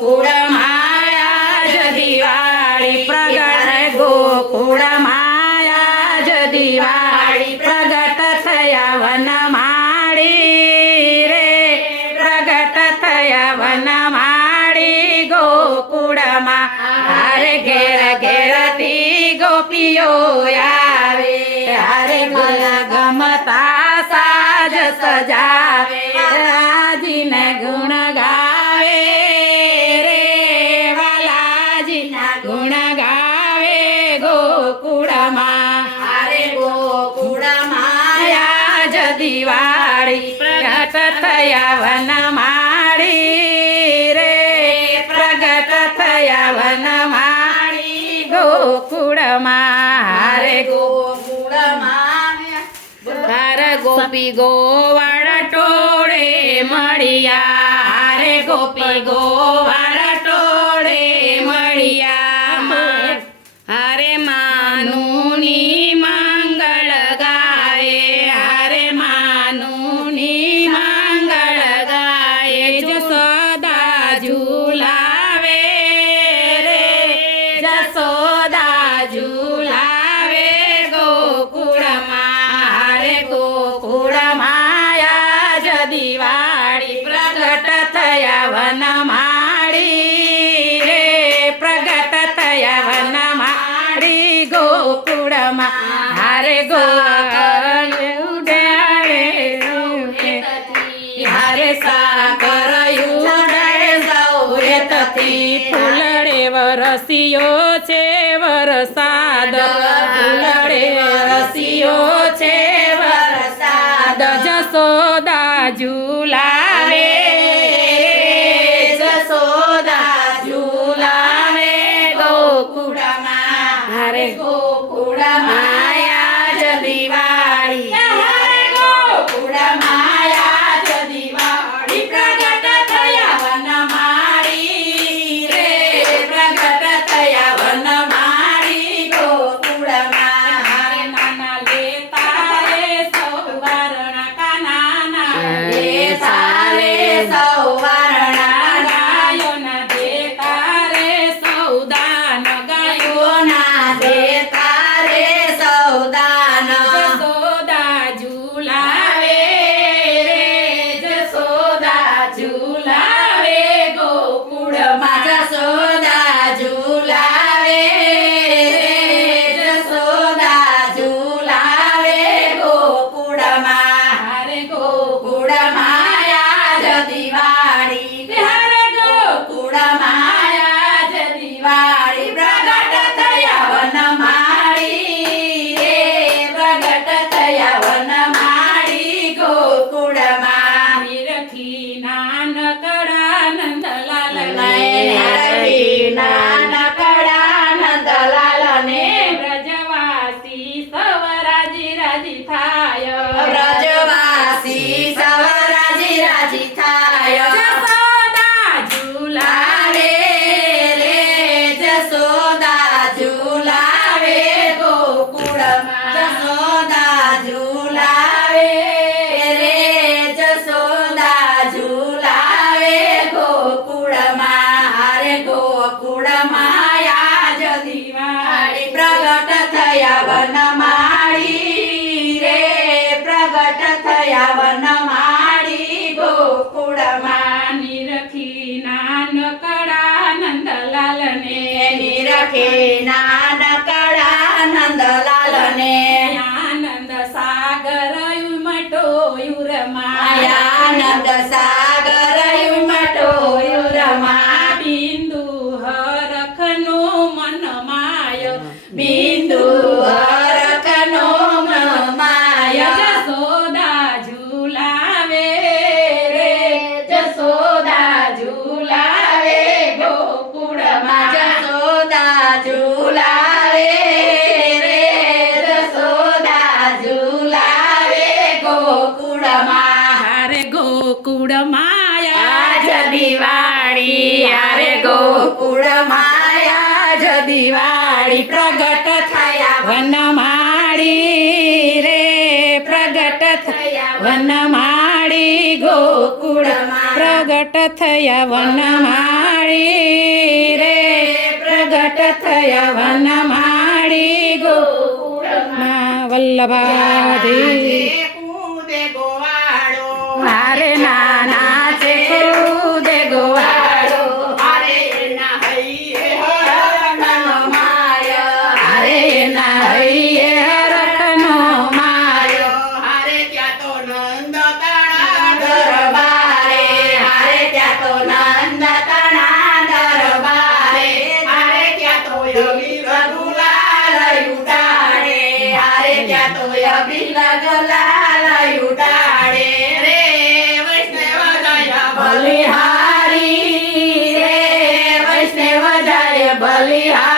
ગોકુળમાં આજ દિવાળી પ્રગટ ગોકુળમાં આજ દિવાળી પ્રગટ થયા વનમાળી રે પ્રગટ થયા વનમાળી ગોકુળમાં હારે ઘેર ઘેરથી ગોપીઓ આવે હારે ગમતા સાજ સજાવે રાજીને ગુણ ગાવે રે વાલાજીના ગુણ ગાવે ગોકુળમાં હારે ગોકુળમાં આજ દિવાળી પ્રગટ થયા વનમાળી રે પ્રગટ થયા વનમાળી ગોકુળમાં હારે ગોકુળમાં હાર ગોપી ગોવાળ ટોળે મળ્યા હારે ગોપી ગોવાળ ટોળે મળ્યા હારે માનુની મંગળ ગાય હારે માનુની મંગળ ગાય જસોદા ઝુલાવે રે જસોદા ઝુલાવે ગોકુળમાં હારે ગોકુળમાં આજ દિવાળી પ્રગટ થયા વનમાળી રે પ્રગટ થયા વનમાળી ગોકુળમાં હારે હારે સાકર ઉડાડે સૌ હેતથી ફૂલડે વરસ્યો છે વરસાદ ફૂલડે વરસ્યો છે વરસાદ જસોદા ઝુલાવે જસોદા ઝુલાવે ગોકુળમાં હારે ગોકુળમાં આજ દિવાળી હારે ગોકુળમાં આજ દિવાળી પ્રગટ થયા વનમાળી રે પ્રગટ થયા વનમાળી ગોકુળમાં હારે નાના લેતા રે સૌ વારણા કાનાના લેતા રે સૌ વારણા ગાયોના દેતા રે સૌ દાન ગાયોના દેતા રે સૌ દાન જસોદા ઝુલાવે રે જસોદા ઝુલાવે ગોકુળમાં જસોદા ઝુલાવે રે જસોદા ઝુલાવે ગોકુળમાં હારે ગોકુળમાં આજ દિવાળી હારે ગોકુળમાં આજ દિવાળી પ્રગટ થયા વનમાળી રે પ્રગટ થયા વનમાળી ગોકુળમાં નિરખી નાનકડા નંદલાલ નિરખી નાનકડા નંદલાલ ને વ્રજવાસી સવ રાજી રાજી થાય વ્રજવાસી સવ રાજી રાજી થાય જસોદા ઝુલાવે રે જસોદા ઝુલાવે ગોકુળમાં જસોદા ઝુલાવે રે જસોદા ઝુલાવે ગોકુળમાં હારે ગોકુળમાં આજ દિવાળી પ્રગટ થયા વનમાળી રે પ્રગટ થયા વનમાળી ગોકુળમાં નિરખી નાનકડા નંદલાલ ને નિરખી નાનકડા નંદલાલ ને આનંદ સાગર ઉમટો યુરમાં આનંદ સાગર ઉમટો યુરમાં બિંદુ હરખનો મન માય બિંદુ હરખનો મન માય જસોદા ઝુલાવે રે જસોદા ઝુલાવે ગોકુળમાં જસોદા ઝુલાવે રે જસોદા ઝુલાવે ગોકુળમાં હારે ગોકુળમાં આજ દિવાળી હારે ગોકુળમાં આજ દિવાળી પ્રગટ થયા વનમાળી રે પ્રગટ થયા વનમાળી ગોકુળમાં પ્રગટ થયા વનમાળી યવન માડી ગોકુળમાં વલ્લભાજી કૂદે ગોવાળો હારે નાના છે કૂદે ગોવાળો હારે એના હૈયે હરણનો માય હારે ના હૈયે હરખનો માયો હારે ત્યાં તો નંદ તણા દરબારે હારે ત્યાં તો નંદ તણા દરબારે હારે ત્યાં તો યમી રઘુલાલ ઉડાડે હારે ત્યાં તો અભિલ ગલાલ ઉડાડે રે વૈષ્ણવ દયા બલિહારી રે વૈષ્ણવ જાય બલિહારી